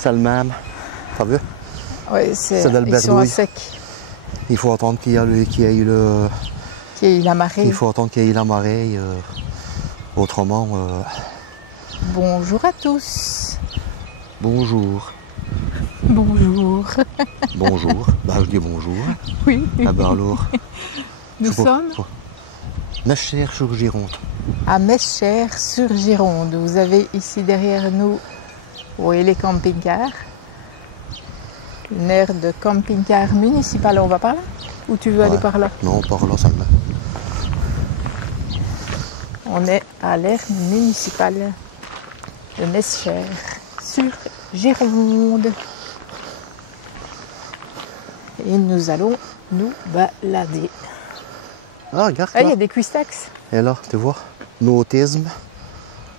c'est le même. T'as vu? Oui, ils sont à sec. Il faut attendre qu'il y ait la marée. Il faut attendre qu'il y ait la marée. Autrement... Bonjour à tous. Bonjour. Bonjour. Bonjour. Bah, je dis bonjour. Oui. Ah ben alors. Nous sommes Meschers-sur-Gironde. à Meschers-sur-Gironde. Vous avez ici derrière nous, vous voyez les camping-cars. Une aire de camping-car municipal. On va par là? Ou tu veux aller par là? Non, par là, ça me met. On est à l'aire municipale de Meschers-sur-Gironde. Et nous allons nous balader. Ah, regarde. Ah, il y a des cuistax. Et là, tu vois, nautisme,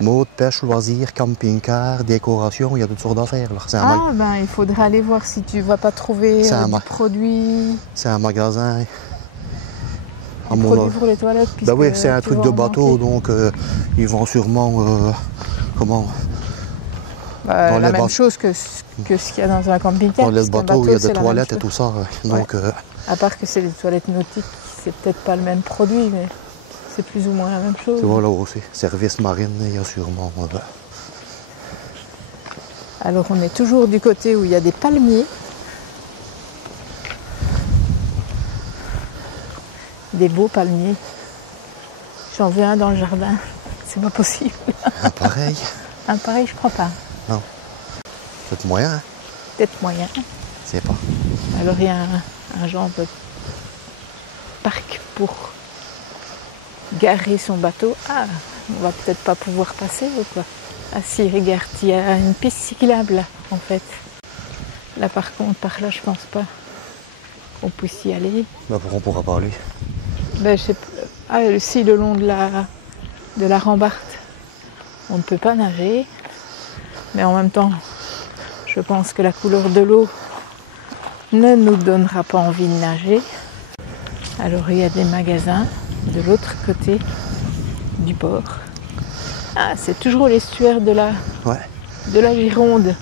mode, pêche, loisirs, camping-car, décoration, il y a toutes sortes d'affaires. Ben il faudra aller voir si tu ne vas pas trouver des produits. C'est un magasin. Des produits pour les toilettes. Ben oui, c'est un truc de bateau, donc ils vont sûrement... la même chose que ce qu'il y a dans un camping-car. Dans les bateaux, il y a des toilettes et tout ça. Donc, à part que c'est des toilettes nautiques, c'est peut-être pas le même produit, mais c'est plus ou moins la même chose. Tu vois là aussi, service marine, il y a sûrement... Alors on est toujours du côté où il y a des palmiers. Des beaux palmiers. J'en veux un dans le jardin. C'est pas possible. Un pareil? Un pareil, je crois pas. Non. Peut-être moyen, hein? Peut-être moyen. Je sais pas. Alors il y a un genre de parc pour garer son bateau. Ah, on va peut-être pas pouvoir passer ou quoi? Ah si, regarde, il y a une piste cyclable là, en fait. Là par contre, par là, je pense pas qu'on puisse y aller. Bah pourquoi on pourra pas aller? Ben je sais pas. Ah, si, le long de la rambarde, on ne peut pas nager. Mais en même temps, je pense que la couleur de l'eau ne nous donnera pas envie de nager. Alors il y a des magasins de l'autre côté du port. Ah, c'est toujours l'estuaire de la Gironde.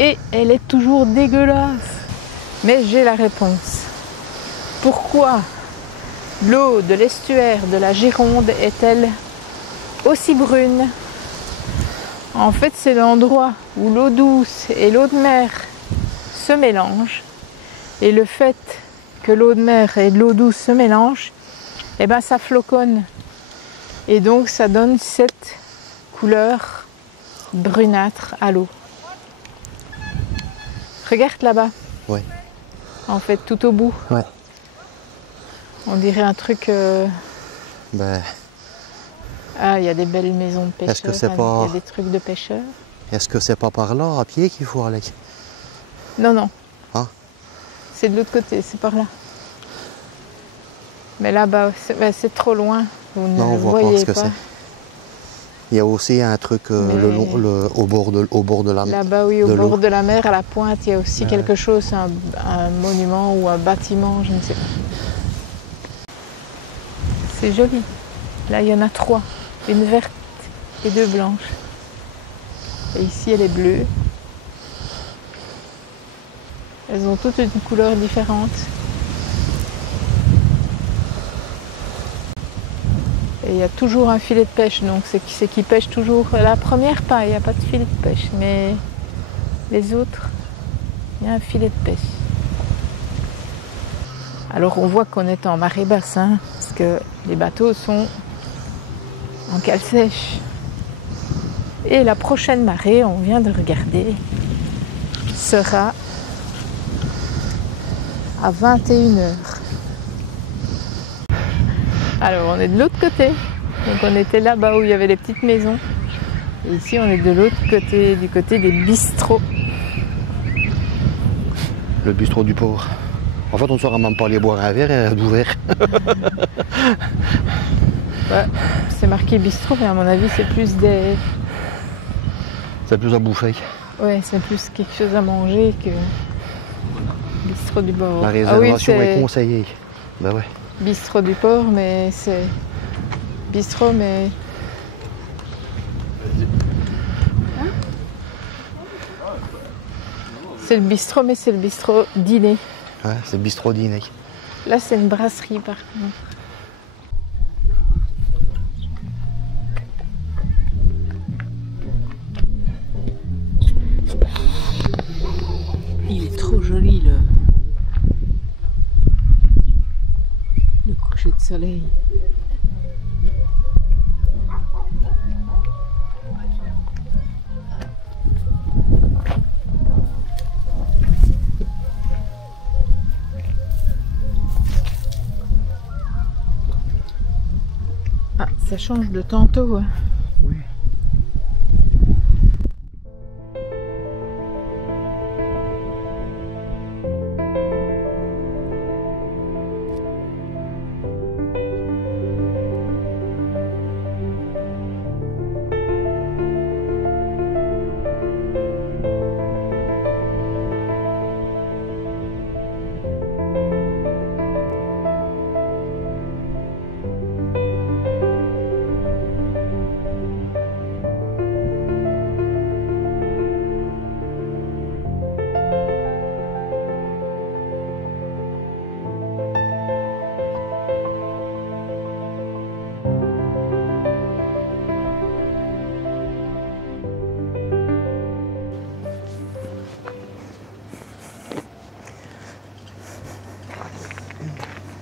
Et elle est toujours dégueulasse. Mais j'ai la réponse. Pourquoi l'eau de l'estuaire de la Gironde est-elle aussi brune? En fait, c'est l'endroit où l'eau douce et l'eau de mer se mélangent. Et le fait que l'eau de mer et l'eau douce se mélangent, eh ben, ça floconne. Et donc, ça donne cette couleur brunâtre à l'eau. Regarde là-bas. Oui. En fait, tout au bout. Ouais. On dirait un truc... Ah, il y a des belles maisons de pêcheurs. Est-ce que c'est pas... Il y a des trucs de pêcheurs. Est-ce que c'est pas par là, à pied, qu'il faut aller? Non, non. Hein? C'est de l'autre côté, c'est par là. Mais là-bas, c'est trop loin. Vous ne on le voit pas voyez ce que c'est. Il y a aussi un truc au bord de la mer. Là-bas, oui, au bord de la mer, à la pointe, il y a aussi quelque chose, un monument ou un bâtiment, je ne sais pas. C'est joli. Là, il y en a 3. Une verte et 2 blanches. Et ici, elle est bleue. Elles ont toutes une couleur différente. Et il y a toujours un filet de pêche, donc c'est qu'ils pêchent toujours. La première, pas, il n'y a pas de filet de pêche, mais les autres, il y a un filet de pêche. Alors on voit qu'on est en marée basse, hein, parce que les bateaux sont en cale sèche. Et la prochaine marée, on vient de regarder, sera à 21h. Alors on est de l'autre côté, donc on était là-bas où il y avait les petites maisons. Et ici on est de l'autre côté, du côté des bistrots. Le bistrot du port. En fait on ne saura même pas aller boire un verre d'ouvert. Ouais, c'est marqué bistrot, mais à mon avis c'est plus des... C'est plus à bouffer. Ouais, c'est plus quelque chose à manger que bistrot du port. La réservation est conseillée. Ben ouais. Bistrot du port, mais c'est bistrot, mais... Hein? C'est le bistrot, mais c'est le bistrot dîner. Ouais, c'est le bistrot dîner. Là, c'est une brasserie par contre. Il est trop joli le coucher de soleil. Ah, ça change de tantôt. Hein. Oui.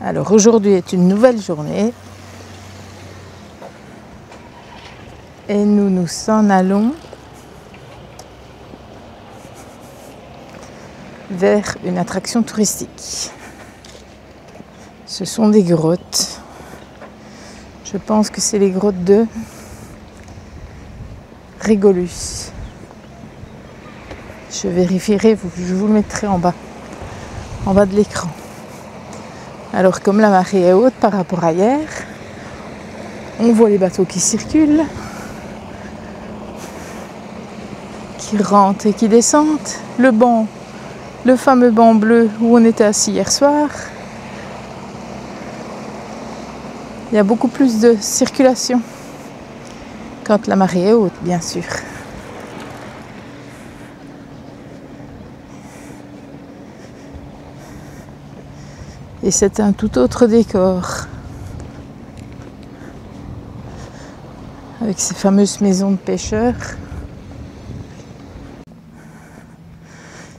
Alors aujourd'hui est une nouvelle journée et nous nous en allons vers une attraction touristique. Ce sont des grottes. Je pense que c'est les grottes de Régolus. Je vérifierai, je vous le mettrai en bas de l'écran. Alors comme la marée est haute par rapport à hier, on voit les bateaux qui circulent, qui rentrent et qui descendent. Le fameux banc bleu où on était assis hier soir. Il y a beaucoup plus de circulation quand la marée est haute, bien sûr. Et c'est un tout autre décor. Avec ces fameuses maisons de pêcheurs.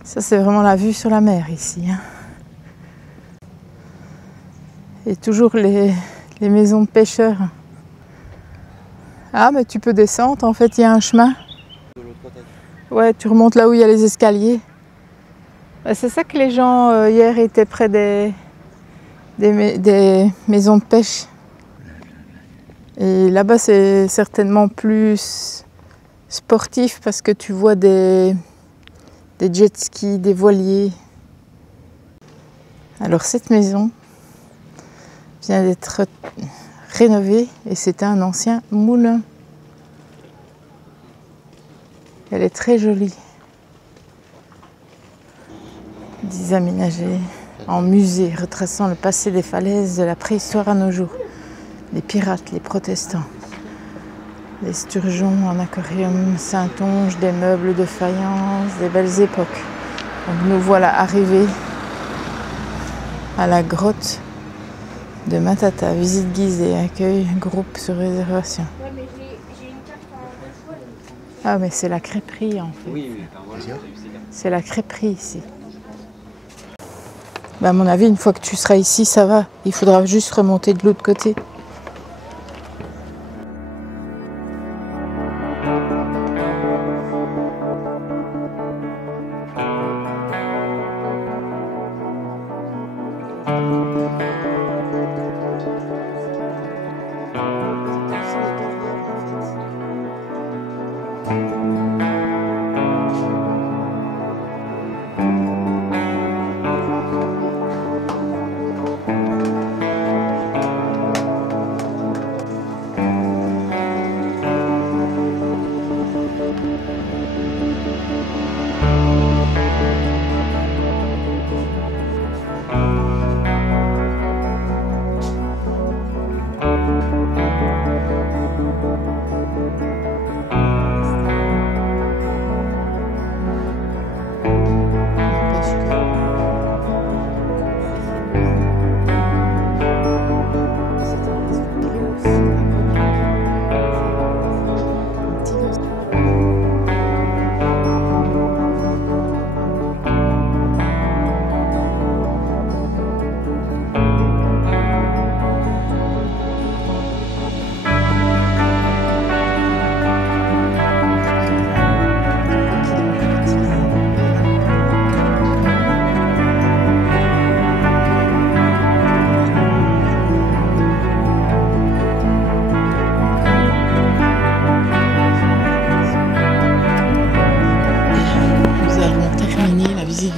Ça, c'est vraiment la vue sur la mer ici. Hein. Et toujours les maisons de pêcheurs. Ah, mais tu peux descendre. En fait, il y a un chemin. De l'autre côté. Ouais, tu remontes là où il y a les escaliers. C'est ça que les gens hier étaient près des maisons de pêche. Et là-bas, c'est certainement plus sportif parce que tu vois des jet skis, des voiliers. Alors cette maison vient d'être rénovée et c'était un ancien moulin. Elle est très jolie. Des aménagés en musée retraçant le passé des falaises de la préhistoire à nos jours. Les pirates, les protestants, les sturgeons en aquarium, Saintonge, des meubles de faïence, des belles époques. Donc nous voilà arrivés à la grotte de Matata. Visite guidée, accueil, groupe sur réservation. Ouais, mais j'ai une carte en 2 fois. Ah, mais c'est la crêperie en fait. Oui, voilà, C'est la crêperie ici. À mon avis, une fois que tu seras ici, ça va. Il faudra juste remonter de l'autre côté.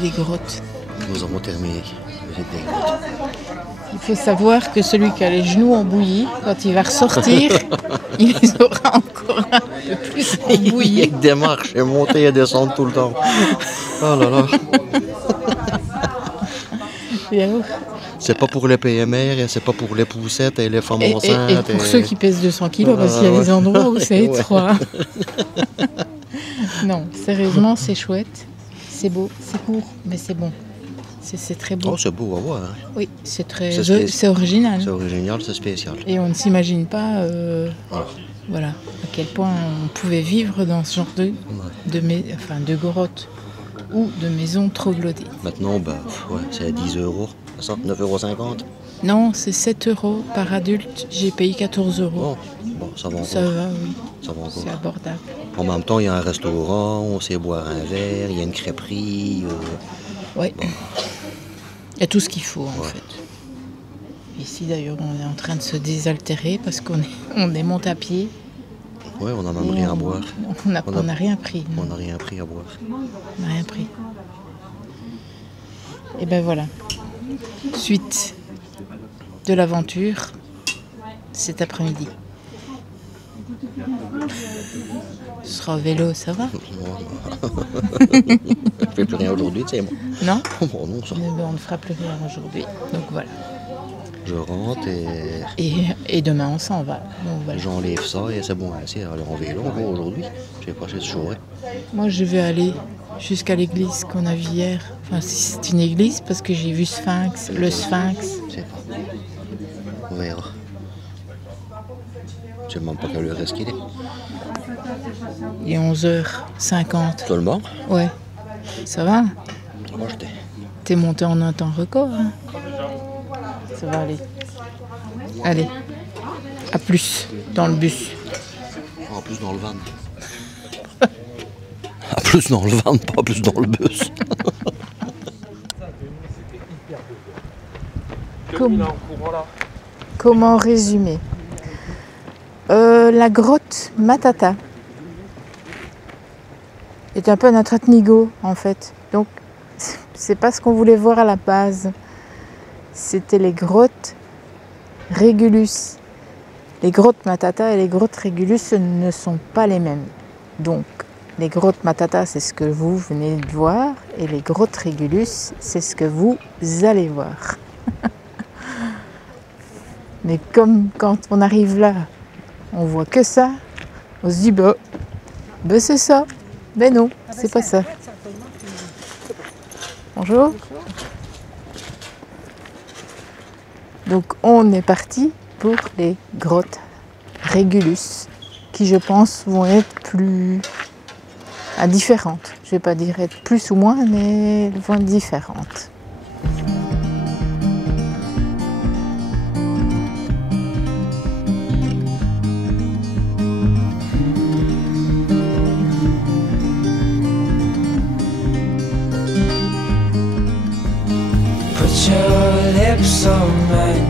les grottes. Nous avons terminé. Visite des grottes. Il faut savoir que celui qui a les genoux en bouillie, quand il va ressortir, il les aura encore un peu plus Il y a embouillis. que des marches et monter et descendre tout le temps. Oh là là. Et alors C'est pas pour les PMR et c'est pas pour les poussettes et les femmes Et enceintes. pour ceux qui pèsent 200 kilos, parce qu'il y a des endroits où c'est Ouais. étroit. Non, sérieusement, c'est chouette. C'est beau, c'est court, mais c'est bon. C'est très beau. Oh, c'est beau à voir. Hein. Oui, c'est très, C'est spécial. c'est original. C'est original, c'est spécial. Et on ne s'imagine pas, Voilà. voilà, à quel point on pouvait vivre dans ce genre de grotte ou de maisons troglodytes. Maintenant, bah, ouais, c'est à 10 €. Ça, 9,50 €. Non, c'est 7 € par adulte. J'ai payé 14 €. Bon, ça va encore. Ça va, oui, Ça va encore. c'est abordable. En même temps, il y a un restaurant, on sait boire un verre, il y a une crêperie. Oui. Il y a tout ce qu'il faut en Ouais. fait. Ici d'ailleurs, on est en train de se désaltérer parce on démonte à pied. Ouais, on n'a même Et rien à boire. On n'a rien pris. non. On n'a rien pris à boire. On n'a rien pris. Et ben voilà. Suite de l'aventure cet après-midi. Ce sera au vélo, ça va? Je fais plus rien aujourd'hui, tu sais, moi. Non? Bon, non, ça. Mais ben, on ne fera plus rien aujourd'hui. Donc voilà. Je rentre et Et demain on s'en va. Donc voilà. j'enlève ça et c'est bon, c'est aller en vélo encore aujourd'hui. Je sais pas, c'est chaud. Moi je vais aller jusqu'à l'église qu'on a vue hier. Enfin si c'est une église parce que j'ai vu le Sphinx. Je sais pas. On verra. Je sais même pas quelle heure est-ce qu'il est. Il est 11h50. Seulement. Ouais. Ça va? Moi, je t'ai. T'es monté en un temps record. Hein? Ça va aller. Allez. À plus dans le bus. En plus dans le van. À plus dans le van, pas plus dans le bus. Comment résumer? La grotte Matata est un peu notre Atnigo en fait. Donc c'est pas ce qu'on voulait voir à la base. C'était les grottes Régulus. Les grottes Matata et les grottes Régulus ce ne sont pas les mêmes. Donc les grottes Matata c'est ce que vous venez de voir et les grottes Régulus c'est ce que vous allez voir. Mais comme quand on arrive là, on voit que ça, on se dit bah c'est ça. Mais non, c'est pas ça. Bonjour. Donc on est parti pour les grottes Régulus, qui je pense vont être plus différentes. Je vais pas dire être plus ou moins, mais elles vont être différentes. Put your lips on mine.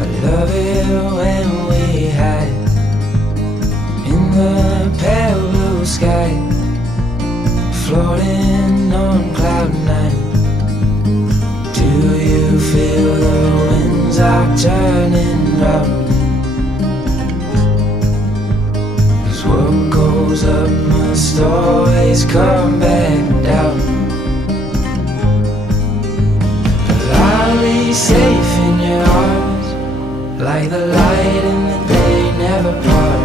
I love it when we hide in the pale blue sky, floating on cloud nine. Do you feel the winds are turning round? 'Cause what goes up must always come back down. I'll be safe in your arms, like the light in the day never part.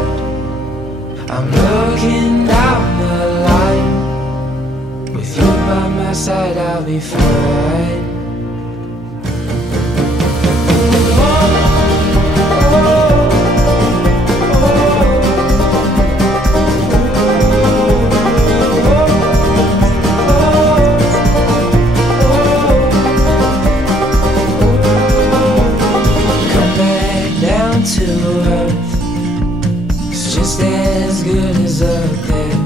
I'm looking down the line, with you by my side I'll be fine. To earth, it's just as good as up there.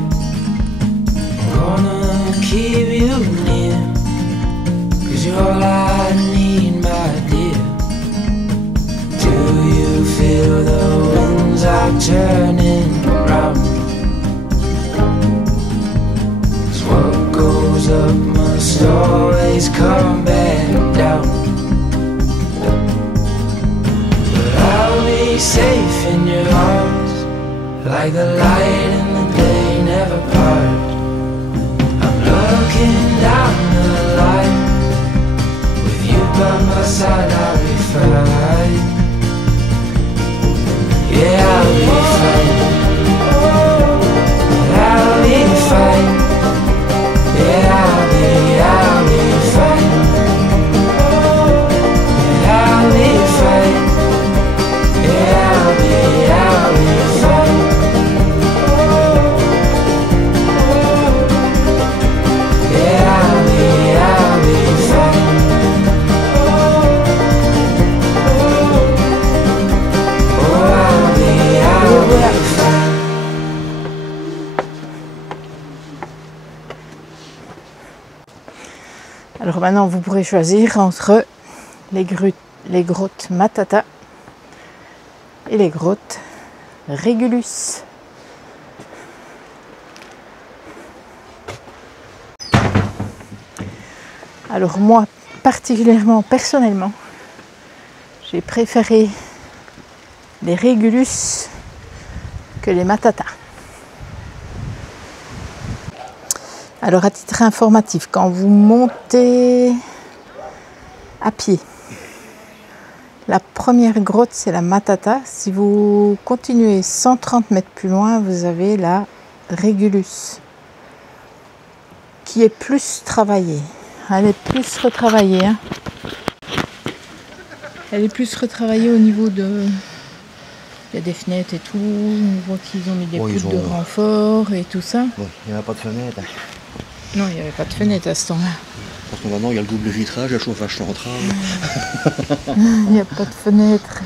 I'm gonna keep you near, 'cause you're all I need, my dear. Do you feel the winds are turning round? 'Cause what goes up must always come back down. But I'll be safe in your arms, like the light in the day never part. I'm looking down the line, with you by my side I'll be fine. Yeah, I'll be fine. I'll be fine. Yeah, I'll be fine. Yeah, I'll be fine. Yeah, I'll be fine. Yeah, I'll be fine. Oh, I'll be fine. Alors maintenant, vous pourrez choisir entre les grottes Matata et les grottes Régulus. Alors moi, particulièrement, personnellement, j'ai préféré les Régulus que les Matata. Alors à titre informatif, quand vous montez à pied, la première grotte c'est la Matata. Si vous continuez 130 mètres plus loin, vous avez la Régulus, qui est plus travaillée. Elle est plus retravaillée. Hein. Elle est plus retravaillée au niveau de... Il y a des fenêtres et tout, on voit qu'ils ont mis des poutres de renfort et tout ça. Bon, il n'y avait pas de fenêtre. Non, il n'y avait pas de fenêtre à ce temps-là. Parce que maintenant, il y a le double vitrage, le chauffage central. Il n'y a pas de fenêtre.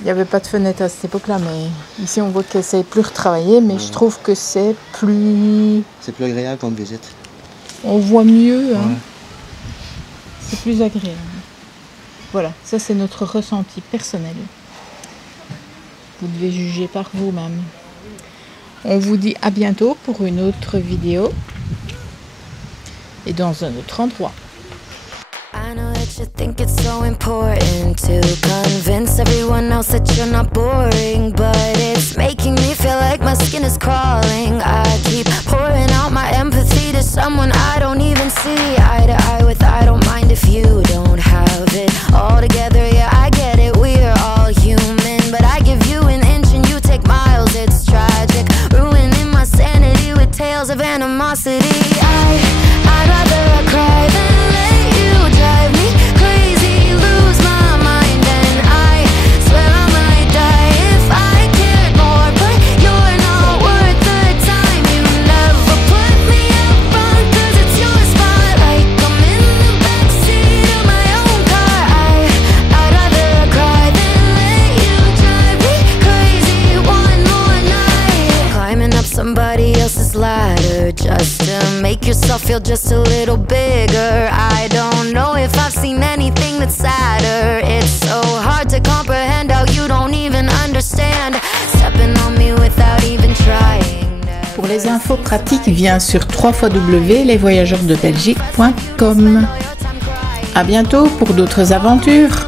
Il n'y avait pas de fenêtre à cette époque-là, mais ici on voit que c'est plus retravaillé, mais je trouve que c'est plus... C'est plus agréable quand on visite. On voit mieux, hein. C'est plus agréable. Voilà, ça c'est notre ressenti personnel. Vous devez juger par vous-même. On vous dit à bientôt pour une autre vidéo et dans un autre endroit. I know that you think it's so important to convince everyone else that you're not boring, but it's making me feel like my skin is crawling. I keep pouring out my empathy to someone I don't even see eye to eye with. I don't mind if you don't have it all together. Yeah, I get it, we're all human, but I give you an inch and you take miles. It's tragic, ruining my sanity with tales of animosity. I'd rather cry than let you drive me crazy, lose my mind, and I swear I might die if I cared more, but you're not worth the time. You never put me up front 'cause it's your spotlight. I'm in the backseat of my own car. I'd rather cry than let you drive me crazy one more night. Climbing up somebody else's ladder just to make yourself feel just a little bigger. I don't know if I've seen anything that's sadder. It's so hard to comprehend how you don't even understand. Stepping on me without even trying. Pour les infos pratiques, viens sur www.lesvoyageurdebelgique.com. À bientôt pour d'autres aventures.